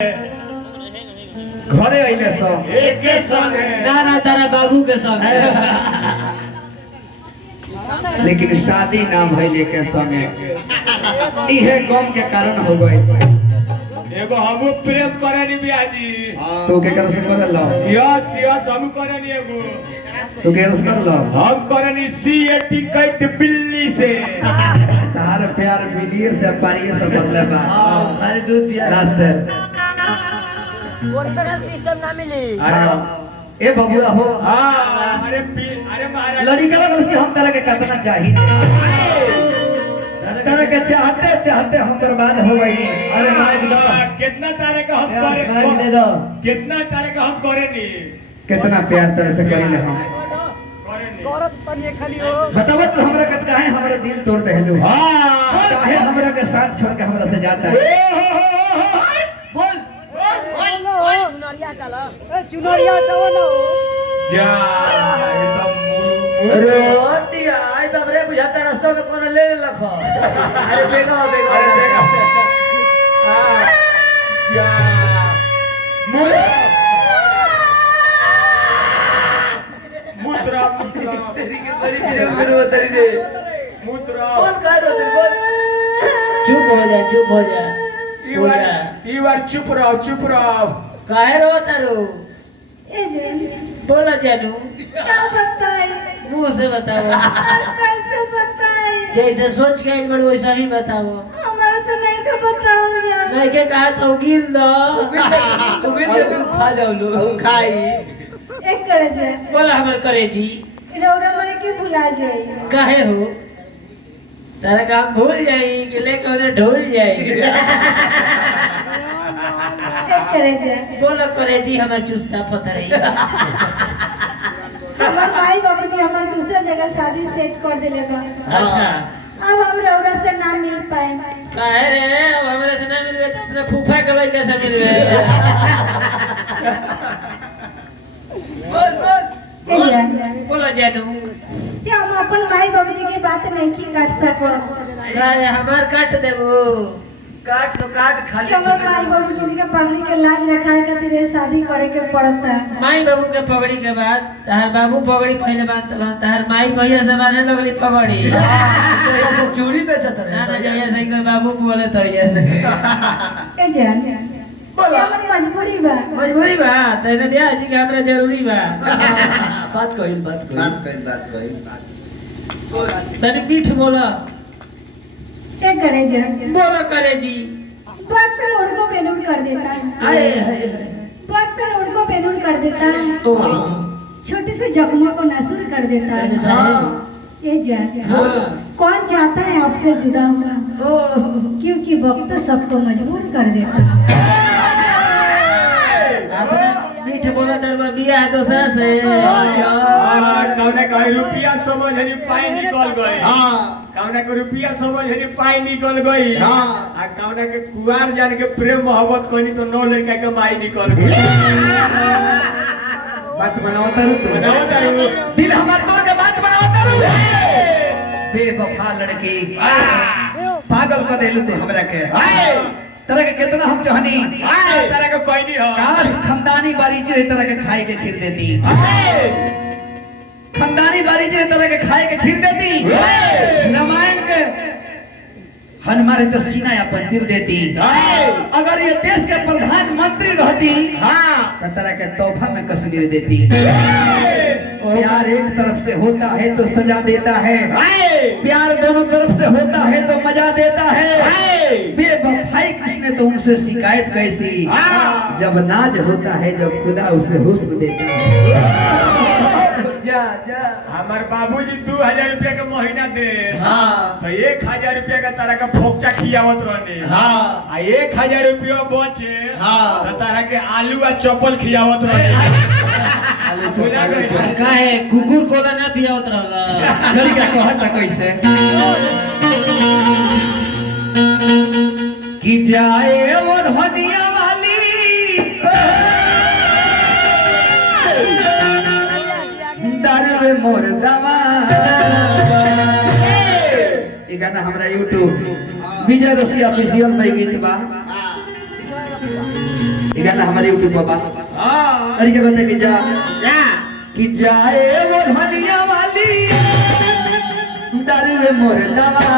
घरे आइले सब एक के संग है ना तारा बाबू के संग है। लेकिन शादी ना भइले के संगे इहे गम के कारण हो गई। एगो हमू प्रेम करनी बियाजी तू के कर से कर लो यस यस हम करनी एगो तू के कर लो हम करनी सीएटी कट बिल्ली से तार प्यार बिलियर से पारिये से बदले बा अरे दूध पिया रास्ते वर्कर सिस्टम ना मिली। ए बबुआ हो हां अरे महाराज लड़की का लड़की हम तरह के करना चाहिए तरह के चाहते चाहते हम बर्बाद हो गई। अरे माइक दो कितना तारे का हम करे दे दो कितना तारे का हम करेनी कितना प्यार तरह से करेले हम करेनी औरत पर ये खाली हो बताओ तो हमरा के काहे हमरा दिल तोड़ देलू हां काहे हमरा के साथ छोड़ के हमरा से जाता है। बोल चुनरिया चला चुनरिया तो ना जा एकदम अरे ओटिया आई बाप रे बुझाता रास्ता में कोन ले लखो। अरे बेगा अरे देखा हां जा मुद्रा तेरी के बड़ी मेरे उतरी दे मुद्रा कौन का रो दे बोल चुप हो जा You are चुप रहो काहे रो तारो बोला जानू क्या बताए मुंह से बताओ कैसे बताए जैसे सोच के एक बार वैसा ही बताओ। हमारा तो नहीं का बताओ यार नहीं के कहा तो गिर दो उगिल दे तू खा जाओ लो खाई एक करे जे बोला हमर करे जी रौरा मरे के भुला जाए काहे हो तारा काम भूल जाई कि लेके उधर ढोल जाई। एक करे जे बोला करे जी हमें चुस्ता पथरी हमार भाई बाबू ने हमार दूसरा जगह शादी सेट कर दिले बा। अच्छा अब हम रौरा से ना मिल पाए काहे रे अब हमरे से ना मिलबे तो अपने फूफा के भाई कैसे मिलबे। बोल बोला जानू क्या हम अपन भाई बाबू जी की बात नहीं की काट सको राय हमार काट देबो काट तो काट खाली हमार भाई बाबू जी के पगड़ी के लाज रखाए खातिर शादी करे के पड़ता है। माई बाबू के पगड़ी के बाद तहार बाबू पगड़ी पहले बात तहार माई कहिया से बांधे लगली पगड़ी चूड़ी बेचत ना ना जइया सही कर बाबू बोले तो ये ए जान बोला हमारी मजबूरी बा तो इधर दिया जी के हमरा जरूरी बा बात कहिल तनी पीठ बोला एक करे जे बोला करे जी बात पर उनको बेनूर कर देता है आए बात पर उनको बेनूर कर देता है ओ छोटे से जख्मों को नसूर कर देता है। ये जान कौन चाहता है आपसे जुदा होना क्योंकि वक्त सबको मजबूर कर देता है। पीठ बोला दरबा बिया है दूसरा से कौने कहे रुपया समझ हनी पाई निकल गए कौने के रुपया समझ हनी पाई निकल गई आ कौने के कुआर जान के प्रेम मोहब्बत कोनी तो 9 लड़का के माई निकल गई बात बनाओ तारू तू बताओ तारू दिल हमार तोड़ के बात बनाओ तारू बेवफा लड़की पागल कर देलू तू हमरा के तरह के कितना हम चाहनी तरह के कोई नहीं हो काश खानदानी बारी जो तरह के खाए के खीर देती खानदानी बारी जो तरह के खाए के खीर देती रामायण के हनुमान तो सीना अपन दिल देती अगर ये देश के प्रधानमंत्री रहती तो तरह के तोहफा में कश्मीर देती। प्यार एक तरफ से होता है तो सजा देता है प्यार दोनों तरफ से होता है तो मजा देता है बेवफाई किसने तो उनसे शिकायत कैसी जब नाज होता है जब खुदा उसे हुस्न देता है। जा हमार बाबूजी 2000 रुपया के महीना दे तो 1000 रुपया का तारा का फोकचा खियावत रहने आ 1000 रुपया बचे तो तारा के आलू आ चप्पल खियावत रहने काहे कुकुर कोला ना पियावत रहला गरी का कहत कैसे कि जाए और हदिया वाली दर मोर जवान ये गाना हमरा YouTube विजय रसिया ऑफिशियल में गीत बा ये गाना हमारे यूट्यूब पर बा। अरे क्या कहते हैं कि जाए वो धनिया वाली दर में मोर दवा